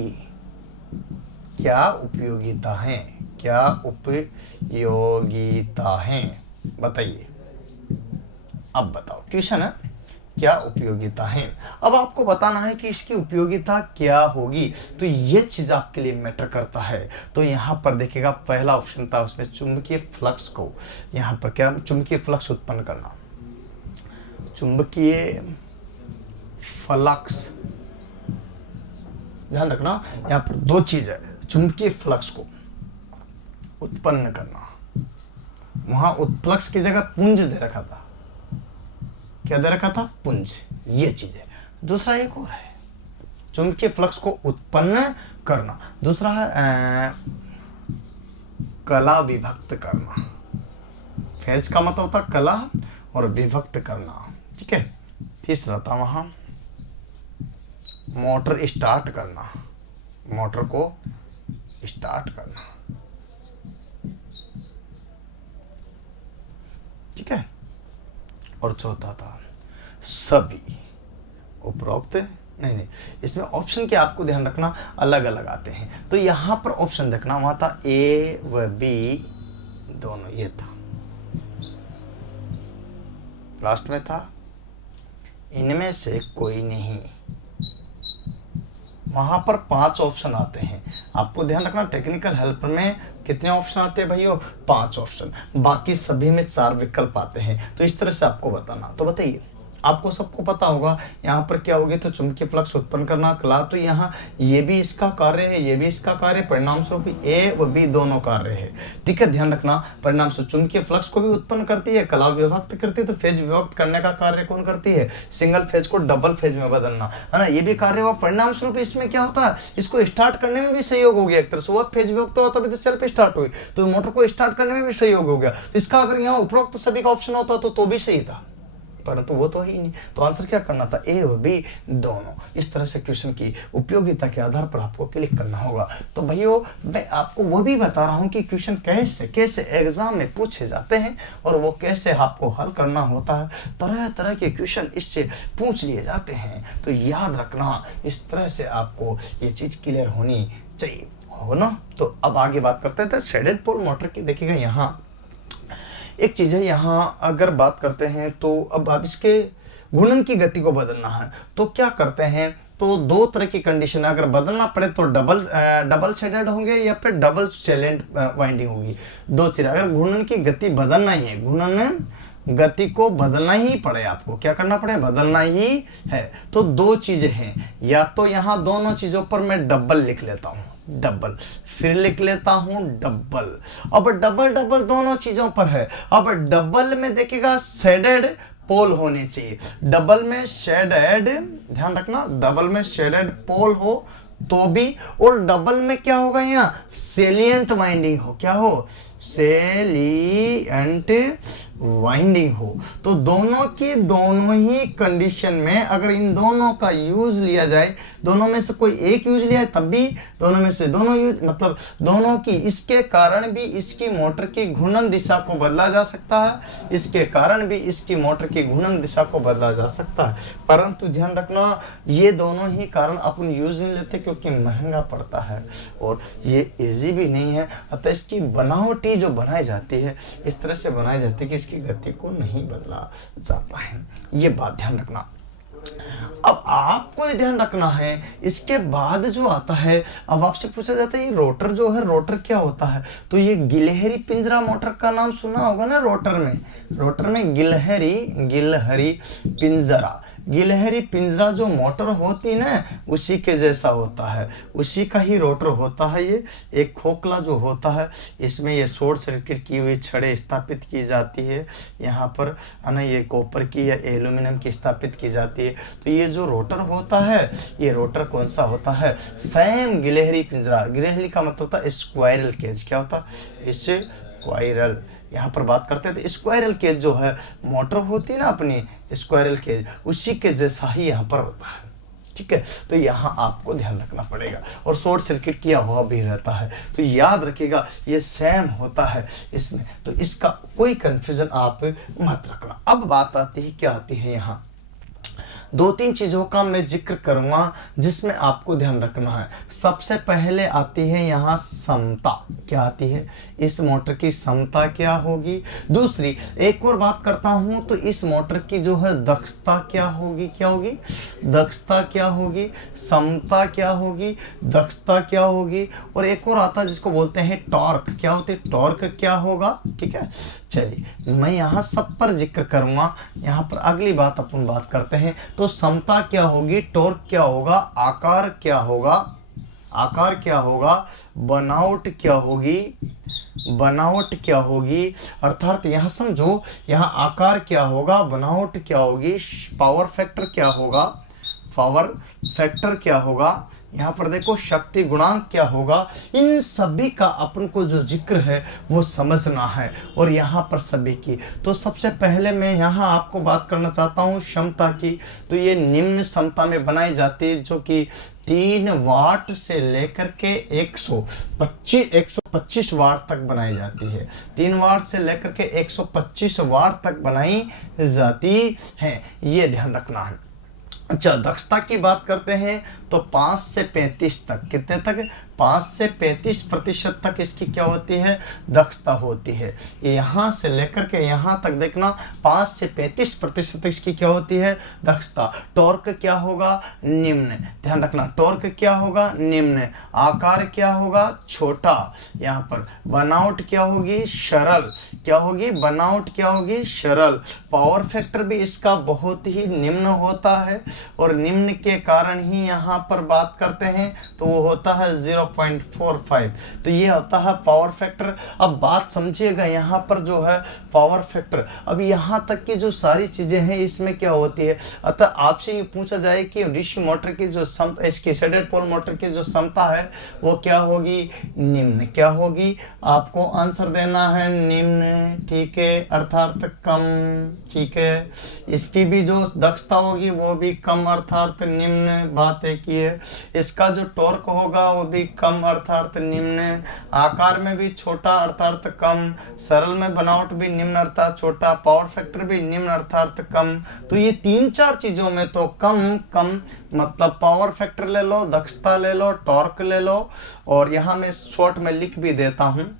क्या उपयोगिता है, बताइए। अब बताओ, क्वेश्चन है क्या उपयोगिता है। अब आपको बताना है कि इसकी उपयोगिता क्या होगी, तो ये चीज आपके लिए मैटर करता है। तो यहाँ पर देखिएगा पहला ऑप्शन था उसमें चुंबकीय फ्लक्स को, यहाँ पर क्या, चुंबकीय फ्लक्स उत्पन्न करना। चुंबकीय फ्लक्स, ध्यान रखना यहाँ पर दो चीज है, चुंबकीय फ्लक्स को उत्पन्न करना। वहां फ्लक्स की जगह पुंज दे रखा था, क्या दे रखा था, पुंज, ये चीज है। दूसरा एक और है, चुंबकीय फ्लक्स को उत्पन्न करना। दूसरा है कला विभक्त करना। फेज का मतलब होता कला और विभक्त करना, ठीक है। तीसरा था वहां मोटर स्टार्ट करना, मोटर को स्टार्ट करना, ठीक है। और चौथा था सभी उपरोक्त, नहीं, इसमें ऑप्शन के आपको ध्यान रखना अलग अलग आते हैं। तो यहां पर ऑप्शन देखना, वहां था ए व बी दोनों, ये था लास्ट में था इनमें से कोई नहीं। वहां पर 5 ऑप्शन आते हैं, आपको ध्यान रखना। टेक्निकल हेल्प में कितने ऑप्शन आते हैं भाइयों, 5 ऑप्शन, बाकी सभी में 4 विकल्प आते हैं। तो इस तरह से आपको बताना। तो बताइए, आपको सबको पता होगा यहाँ पर क्या होगी, तो चुंबकीय फ्लक्स उत्पन्न करना, कला, तो यहाँ ये भी इसका कार्य है, ये भी इसका कार्य, परिणाम स्वरूप ए व बी दोनों कार्य है, ठीक है। ध्यान रखना, परिणाम स्वरूप चुंबकीय फ्लक्स को भी उत्पन्न करती है, कला विभक्त करती है। तो फेज विभक्त करने का कार्य कौन करती है, सिंगल फेज को डबल फेज में बदलना, है ना, ये भी कार्य हुआ। परिणाम स्वरूप इसमें क्या होता है, इसको स्टार्ट करने में भी सहयोग हो गया एक तरह से। वह फेज विभक्त हुआ तभी तो सेल्फ स्टार्ट हुई, तो मोटर को स्टार्ट करने में भी सहयोग हो गया। तो इसका अगर यहाँ उपरोक्त सभी का ऑप्शन होता तो भी सही था, परंतु वो तो ही नहीं। तो आंसर क्या करना था, ए व बी दोनों। इस तरह से क्वेश्चन की उपयोगिता के आधार पर आपको क्लिक करना होगा। तो भाइयों, मैं आपको वो भी बता रहा हूं कि क्वेश्चन कैसे कैसे एग्जाम में पूछे जाते हैं और वो कैसे आपको हल करना होता है। तरह तरह के क्वेश्चन इससे पूछ लिए जाते हैं, तो याद रखना, इस तरह से आपको ये चीज क्लियर होनी चाहिए, हो ना। तो अब आगे बात करते हैं शेडेड पोल मोटर की। देखिएगा यहाँ एक चीज है, यहाँ अगर बात करते हैं तो अब आप इसके घूर्णन की गति को बदलना है, तो क्या करते हैं, तो 2 तरह की कंडीशन है। अगर बदलना पड़े तो डबल शेडेड होंगे या फिर डबल सैलेंट वाइंडिंग होगी, 2 चीज। अगर घूर्णन की गति बदलना ही है, घूर्णन गति को बदलना ही पड़े, आपको क्या करना पड़े, बदलना ही है, तो 2 चीजें हैं। या तो यहाँ दोनों चीजों पर मैं डबल लिख लेता हूँ, डबल, फिर लिख लेता हूं डबल। अब डबल डबल दोनों चीजों पर है। अब डबल में देखिएगा शेडेड पोल होने चाहिए, डबल में शेडेड, ध्यान रखना, डबल में शेडेड पोल हो तो भी, और डबल में क्या होगा, यहाँ सेलिएंट वाइंडिंग हो, क्या हो, सेलिएंट वाइंडिंग हो। तो दोनों की दोनों ही कंडीशन में अगर इन दोनों का यूज लिया जाए, दोनों में से कोई एक यूज लिया है तब भी, दोनों में से दोनों यूज, मतलब दोनों की, इसके कारण भी इसकी मोटर की घूर्णन दिशा को बदला जा सकता है, इसके कारण भी इसकी मोटर की घूर्णन दिशा को बदला जा सकता है। परंतु ध्यान रखना, ये दोनों ही कारण अपन यूज नहीं लेते क्योंकि महंगा पड़ता है और ये इजी भी नहीं है। अतः इसकी बनावटी जो बनाई जाती है, इस तरह से बनाई जाती है कि की गति को नहीं बदला जाता है, ये बात ध्यान रखना। अब आपको ये ध्यान रखना है, इसके बाद जो आता है, अब आपसे पूछा जाता है ये रोटर जो है, रोटर क्या होता है, तो ये गिलहरी पिंजरा मोटर का नाम सुना होगा ना। रोटर में गिलहरी पिंजरा, गिलहरी पिंजरा जो मोटर होती है ना, उसी के जैसा होता है, उसी का ही रोटर होता है। ये एक खोखला जो होता है, इसमें ये शॉर्ट सर्किट की हुई छड़ें स्थापित की जाती है, यहाँ पर है ना, ये कॉपर की या एल्यूमिनियम की स्थापित की जाती है। तो ये जो रोटर होता है, ये रोटर कौन सा होता है, सेम गिलहरी पिंजरा। गिलहरी का मतलब होता है स्क्वायरल केज, क्या होता है, स्क्वायरल। यहाँ पर बात करते हैं तो स्क्वायरल केज जो है, मोटर होती है ना अपनी स्क्वायरल केज, उसी के जैसा ही यहाँ पर होता है, ठीक है। तो यहाँ आपको ध्यान रखना पड़ेगा, और शॉर्ट सर्किट किया हुआ भी रहता है, तो याद रखिएगा ये सेम होता है इसमें, तो इसका कोई कंफ्यूजन आप मत रखना। अब बात आती है, क्या आती है यहाँ, दो तीन चीज़ों का मैं जिक्र करूँगा जिसमें आपको ध्यान रखना है। सबसे पहले आती है यहाँ समता। क्या आती है? इस मोटर की समता क्या होगी। दूसरी एक और बात करता हूँ तो इस मोटर की जो है दक्षता क्या होगी। क्या होगी? दक्षता क्या होगी, समता क्या होगी, दक्षता क्या होगी। और एक और आता है जिसको बोलते हैं टॉर्क। क्या होते हैं? टॉर्क क्या होगा। ठीक है, चलिए मैं यहाँ सब पर जिक्र करूँगा। यहाँ पर अगली बात अपन बात करते हैं। तो समता क्या होगी, टॉर्क क्या होगा, आकार क्या होगा, आकार क्या होगा, बनावट क्या होगी, बनावट क्या होगी। अर्थात यहाँ समझो, यहाँ आकार क्या होगा, बनावट क्या होगी, पावर फैक्टर क्या होगा, पावर फैक्टर क्या होगा, यहाँ पर देखो शक्ति गुणांक क्या होगा। इन सभी का अपन को जो जिक्र है वो समझना है और यहाँ पर सभी की। तो सबसे पहले मैं यहाँ आपको बात करना चाहता हूँ क्षमता की। तो ये निम्न क्षमता में बनाई जाती है जो कि 3 वाट से लेकर के 125 वाट तक बनाई जाती है। 3 वाट से लेकर के 125 वाट तक बनाई जाती है, ये ध्यान रखना है। अच्छा, दक्षता की बात करते हैं तो 5 से 35 तक, कितने तक? 5 से 35% तक इसकी क्या होती है, दक्षता होती है। यहाँ से लेकर के यहाँ तक देखना 5 से 35% इसकी क्या होती है, दक्षता। टॉर्क क्या होगा, निम्न। ध्यान रखना, टॉर्क क्या होगा, निम्न। आकार क्या होगा, छोटा। यहाँ पर बनावट क्या होगी, सरल। क्या होगी, बनावट क्या होगी, सरल। पावर फैक्टर भी इसका बहुत ही निम्न होता है और निम्न के कारण ही यहाँ पर बात करते हैं तो वो होता है 0.45। तो ये होता है पावर फैक्टर। अब बात समझिएगा, यहाँ पर जो है पावर फैक्टर, अब यहाँ तक की जो सारी चीजें हैं इसमें क्या होती है। अतः आपसे ये पूछा जाए कि डीसी मोटर की जो क्षमता, इसकी शेडेड पोल मोटर की जो क्षमता है वो क्या होगी, निम्न। क्या होगी, आपको आंसर देना है निम्न। ठीक है, अर्थात कम। ठीक है, इसकी भी जो दक्षता होगी वो भी कम अर्थात निम्न, बात है की है। इसका जो टॉर्क होगा वो भी कम अर्थात निम्न। आकार में भी छोटा अर्थात कम। सरल में बनावट भी निम्न अर्थात छोटा। पावर फैक्टर भी निम्न अर्थात कम। तो ये 3-4 चीजों में तो कम कम, मतलब पावर फैक्टर ले लो, दक्षता ले लो, टॉर्क ले लो। और यहाँ मैं शॉर्ट में लिख भी देता हूँ।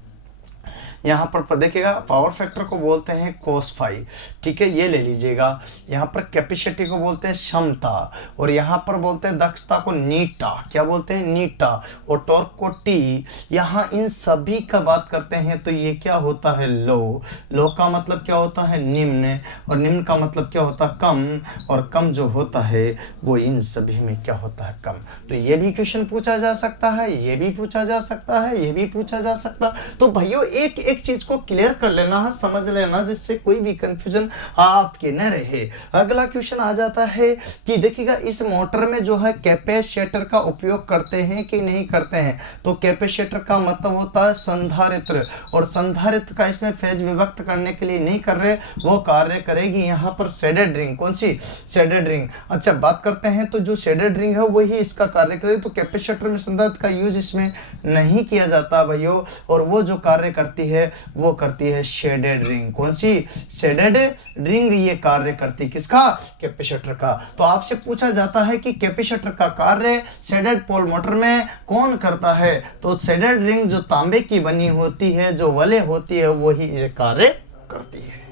यहाँ पर देखिएगा, पावर फैक्टर को बोलते हैं cos फाई। ठीक है, ये ले लीजिएगा। यहाँ पर कैपेसिटी को बोलते हैं क्षमता और यहाँ पर बोलते हैं दक्षता को नीटा। क्या बोलते हैं, नीटा। और टॉर्क को टी। यहाँ इन सभी का बात करते हैं तो ये क्या होता है, लो। लो का मतलब क्या होता है, निम्न। और निम्न का मतलब क्या होता है, कम। और कम जो होता है वो इन सभी में क्या होता है, कम। तो ये भी क्वेश्चन पूछा जा सकता है, ये भी पूछा जा सकता है, ये भी पूछा जा सकता है। तो भाइयों एक एक चीज को क्लियर कर लेना है, समझ लेना, जिससे कोई भी कंफ्यूजन आपके न रहे। अगला क्वेश्चन आ जाता है कि देखिएगा, इस मोटर में जो है कैपेसिटर का उपयोग करते हैं कि नहीं करते हैं। तो कैपेसिटर का मतलब होता है संधारित्र, और संधारित्र का इसमें फेज विभक्त करने के लिए नहीं कर रहे, वो कार्य करेगी यहाँ पर शेडेड रिंग। कौन सी, शेडेड रिंग। अच्छा, बात करते हैं तो जो शेडेड रिंग है वही इसका कार्य करेगी। तो कैपेसिटर में संधारित्र का यूज इसमें नहीं किया जाता भाइयों, और वो जो कार्य करती है वो करती है शेडेड रिंग। कौन सी, शेडेड रिंग। ये कार्य करती किसका, कैपेसिटर का। तो आपसे पूछा जाता है कि कैपेसिटर का कार्य शेडेड पोल मोटर में कौन करता है। तो शेडेड रिंग जो तांबे की बनी होती है, जो वलय होती है, वही ये कार्य करती है।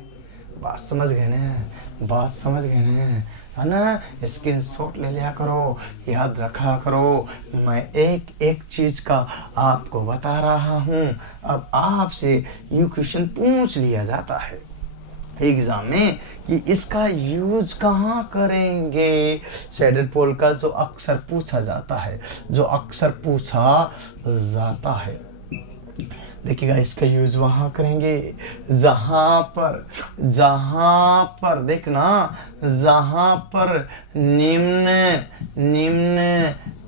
बात समझ गए ना, बात समझ गए ना, है ना। स्क्रीनशॉट ले लिया करो, याद रखा करो। मैं एक एक चीज का आपको बता रहा हूँ। अब आपसे ये क्वेश्चन पूछ लिया जाता है एग्जाम में कि इसका यूज कहाँ करेंगे। शेडेड पोल का जो अक्सर पूछा जाता है, जो अक्सर पूछा जाता है, देखिएगा, इसका यूज वहां करेंगे जहां पर देखना, जहां पर निम्न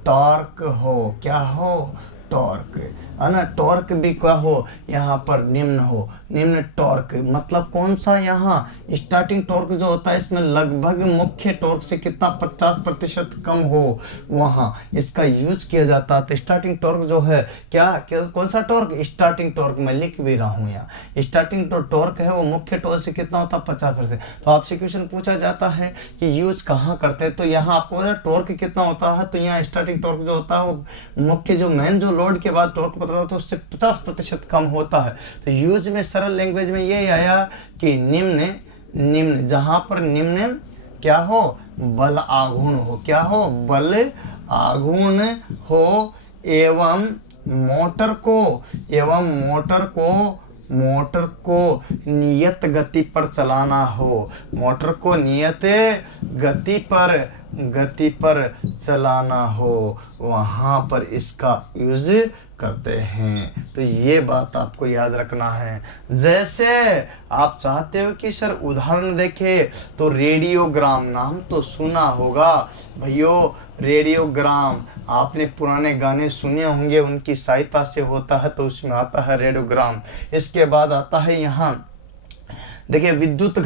टॉर्क हो। क्या हो, टॉर्क। है ना। टॉर्क भी क्या हो, यहाँ पर निम्न हो, निम्न टॉर्क मतलब कौन सा, यहाँ स्टार्टिंग टॉर्क जो होता है इसमें लगभग मुख्य टॉर्क से कितना 50% कम हो, वहाँ इसका यूज किया जाता है। तो स्टार्टिंग टॉर्क जो है क्या कौन सा टॉर्क, स्टार्टिंग टॉर्क मैं लिख भी रहा हूँ यहाँ। स्टार्टिंग टॉर्क है वो मुख्य टॉर्क से कितना होता है 50%। तो आपसे क्वेश्चन पूछा जाता है कि यूज कहाँ करते हैं, तो यहाँ आपको टॉर्क कितना होता है, तो यहाँ स्टार्टिंग टॉर्क जो होता है वो मुख्य जो मेन जो लोड के बाद टॉर्क पता है तो उससे 50% कम होता है। तो यूज में सरल लैंग्वेज में ये आया कि निम्न, निम्न जहां पर निम्न क्या हो, बल आघूर्ण हो, क्या हो, बल आघूर्ण हो, एवं मोटर को नियत गति पर चलाना हो, मोटर को नियत गति पर चलाना हो, वहाँ पर इसका यूज करते हैं। तो ये बात आपको याद रखना है। जैसे आप चाहते हो कि सर उदाहरण देखें, तो रेडियोग्राम नाम तो सुना होगा भैया। रेडियोग्राम आपने पुराने गाने सुने होंगे, उनकी सहायता से होता है, तो उसमें आता है रेडियोग्राम। इसके बाद आता है यहाँ देखिए विद्युत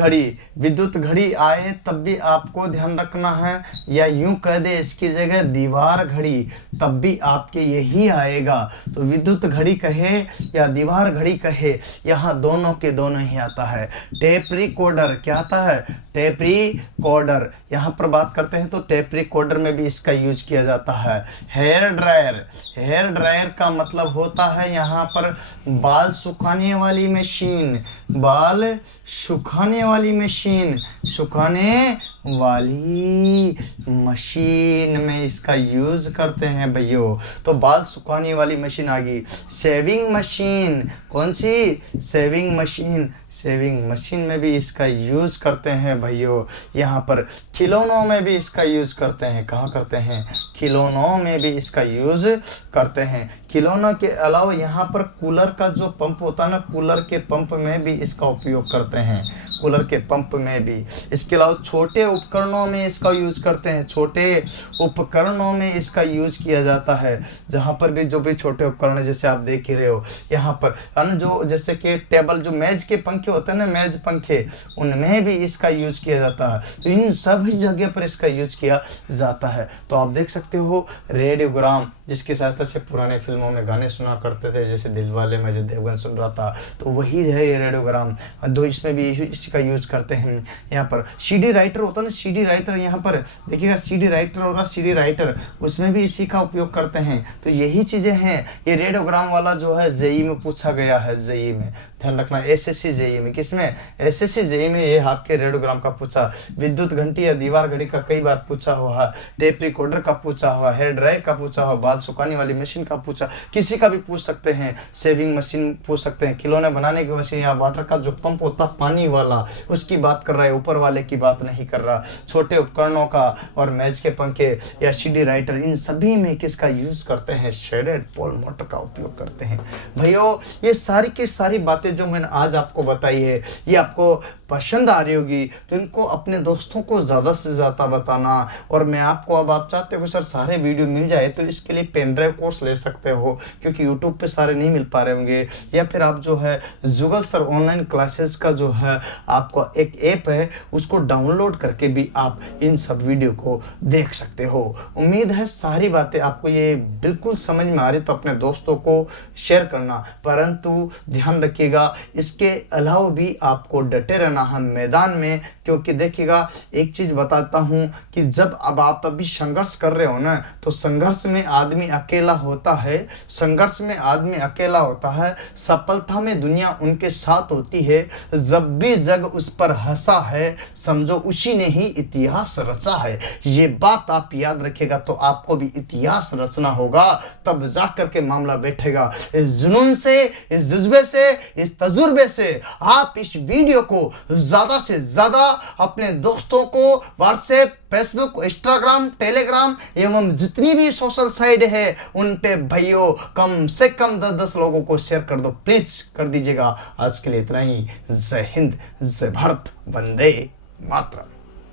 घड़ी आए तब भी आपको ध्यान रखना है, या यूं कह दे इसकी जगह दीवार घड़ी तब भी आपके यही आएगा। तो विद्युत घड़ी कहे या दीवार घड़ी कहे, यहाँ दोनों के दोनों ही आता है। टेप रिकॉर्डर क्या आता है, टेप रिकॉर्डर यहाँ पर बात करते हैं तो टेप रिकॉर्डर में भी इसका यूज किया जाता है। हेयर ड्रायर का मतलब होता है यहाँ पर बाल सुखाने वाली मशीन, बाल सुखाने वाली मशीन में इसका यूज करते हैं भैया। तो बाल सुखाने वाली मशीन आ गई। शेविंग मशीन, कौन सी, शेविंग मशीन में भी इसका यूज करते हैं भैया। यहाँ पर खिलौनों में भी इसका यूज करते हैं, कहाँ करते हैं, खिलौनों में भी इसका यूज करते हैं। खिलौनों के अलावा यहाँ पर कूलर का जो पंप होता है ना, कूलर के पंप में भी इसका उपयोग करते हैं, कूलर के पंप में भी। इसके अलावा छोटे उपकरणों में इसका यूज करते हैं, छोटे उपकरणों में इसका यूज किया जाता है। जहाँ पर भी जो भी छोटे उपकरण है, जैसे आप देख ही रहे हो यहाँ पर है ना, जो जैसे कि टेबल जो मेज के पंखे होते हैं ना, मेज पंखे, उनमें भी इसका यूज किया जाता है। तो इन सभी जगह पर इसका यूज किया जाता है। तो आप देख सकते हो रेडियोग्राम, जिसकी सहायता से पुराने फिल्मों में गाने सुना करते थे, जैसे दिलवाले में जो देवगन सुन रहा था, तो वही है ये रेडियोग्राम। दो इसमें भी इसका यूज करते हैं। यहाँ पर सीडी राइटर होता है ना, सीडी राइटर, यहाँ पर देखिएगा सीडी राइटर होगा, सीडी राइटर, उसमें भी इसी का उपयोग करते हैं। तो यही चीजें हैं। ये रेडियोग्राम वाला जो है जेई में पूछा गया है, जेई में ध्यान रखना, एसएससी जेई में, किसमें, एसएससी जेई में ये आपके रेडियोग्राम का पूछा। विद्युत घंटी या दीवार घड़ी का कई बार पूछा हुआ है, टेप रिकॉर्डर का पूछा हुआ, हेयर ड्रायर का पूछा हुआ, बाल सुखाने वाली मशीन का पूछा, किसी का भी पूछ सकते हैं, शेविंग मशीन पूछ सकते हैं, खिलौने बनाने की मशीन, या वाटर का जो पंप होता है पानी वाला, उसकी बात कर रहा है, ऊपर वाले की बात नहीं कर रहा। छोटे उपकरणों का और मेज के पंखे या सीडी राइटर, इन सभी में किसका यूज करते हैं, शेडेड पोल मोटर का उपयोग करते हैं। भैया ये सारी की सारी बातें जो मैंने आज आपको बताई है, ये आपको पसंद आ रही होगी, तो इनको अपने दोस्तों को ज़्यादा से ज़्यादा बताना। और मैं आपको, अब आप चाहते हो सर सारे वीडियो मिल जाए, तो इसके लिए पेन ड्राइव कोर्स ले सकते हो, क्योंकि यूट्यूब पे सारे नहीं मिल पा रहे होंगे। या फिर आप जो है जुगल सर ऑनलाइन क्लासेस का जो है आपको एक ऐप है, उसको डाउनलोड करके भी आप इन सब वीडियो को देख सकते हो। उम्मीद है सारी बातें आपको ये बिल्कुल समझ में आ रही, तो अपने दोस्तों को शेयर करना। परंतु ध्यान रखिएगा, इसके अलावा भी आपको डटे रहना है मैदान में, क्योंकि देखिएगा एक चीज बताता हूं कि जब अब आप अभी संघर्ष कर रहे हो ना, तो संघर्ष में आदमी अकेला होता है, संघर्ष में आदमी अकेला होता है, सफलता में दुनिया उनके साथ होती है। जब भी जग उस पर हंसा है, समझो उसी ने ही इतिहास रचा है। ये बात आप याद रखिएगा, तो आपको भी इतिहास रचना होगा, तब जाकर के मामला बैठेगा। इस जुनून से, इस जज्बे से, इस तजुर्बे से आप इस वीडियो को ज्यादा से ज्यादा अपने दोस्तों को व्हाट्सएप, फेसबुक, इंस्टाग्राम, टेलीग्राम एवं जितनी भी सोशल साइट है उन पे भाइयों कम से कम 10-10 लोगों को शेयर कर दो, प्लीज कर दीजिएगा। आज के लिए इतना ही। जय हिंद, जय भारत, वंदे मातरम।